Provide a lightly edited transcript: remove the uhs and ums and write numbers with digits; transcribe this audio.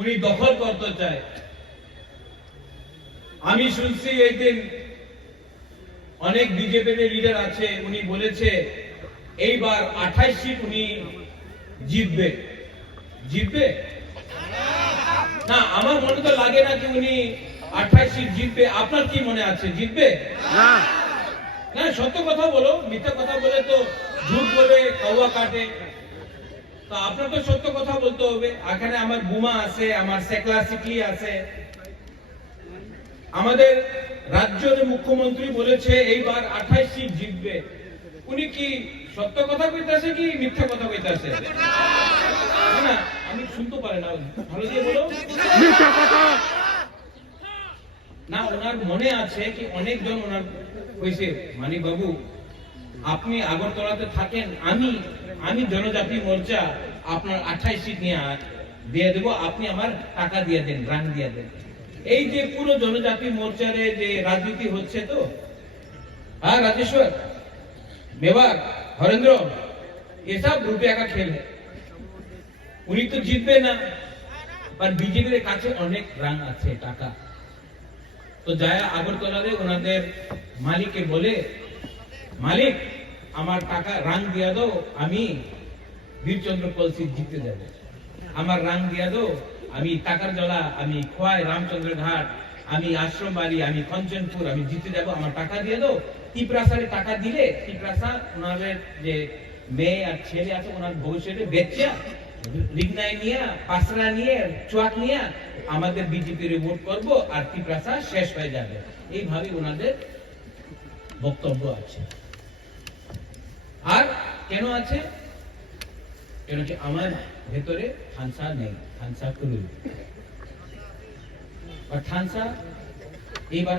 উনি দখল করতে চায়। আমি শুনছি এই দিন অনেক বিজেপির লিডার আছে, উনি বলেছে এইবার 28 সিট উনি জিতবে। জিতবে না, আমার মনে তো লাগে না যে উনি 28 সিট জিতবে। আপনার কি মনে আছে জিতবে? না না, সত্য কথা বলো, মিথ্যা কথা বলে তো ঝুট বলে কৌয়া কাটে। তো আপনার তো সত্য কথা বলতে হবে। এখানে আমার বুমা আছে, আমার সেকলা সিকলি আছে। আমাদের রাজ্যের মুখ্যমন্ত্রী বলেছে এইবার 28 সিট জিতবে। উনি কি সত্য কথা কইতাছে কি মিথ্যা কথা কইতাছে? না, আমি শুনতে পারি না, ভালো দিয়ে বলো। মিথ্যা কথা না, ওনার মনে আছে কি অনেকজন ওনার কইছে মানিক বাবু আপনি আগরতলাতে থাকেন, আমি জনজাতি মোর্চা আপনার 28 সিট নিয়ে দিয়ে দেব, আপনি আমার টাকা দিয়ে দেন, রান দিয়ে দেন। এই যে পুরো জনজাতি মোর্চারে যে রাজনীতি হচ্ছে, তো हाँ राजेश्वर मेवार हरेंद्र ये सब रुपया का खेल है। উনি তো জিতবে না, আর বিজেপির কাছে অনেক রান আছে, টাকা। তো যায় আগরতলাতে ওনাদের মালিককে বলে মালিক আমার টাকা রান দিয়া দাও, আমি বীরচন্দ্র কলসি জিতে যাব। আমার রান দিয়া দাও, আমি টাকার জলা, আমি খোয়াই রামচন্দ্র ঘাট, আমি আশ্রম বাড়ি, আমি কঞ্চনপুর, আমি জিতে যাব, আমার টাকা দিয়ে দাও। টিপ্রাসারে টাকা দিলে টিপ্রাসা ওনাদের যে মেয়ে আর ছেলে আছে ওনার ভবিষ্যতে বেচে রিগনাই নিয়ে পাসরা নিয়ে চুয়াক নিয়ে আমাদের বিজেপির ভোট করব আর টিপ্রাসা শেষ হয়ে যাবে। এইভাবে ওনাদের বক্তব্য আছে। আর কেন আছে? কেন কি আমার ভেতরে থানসা নেই, থানসা করুন। আর থানসা এইবার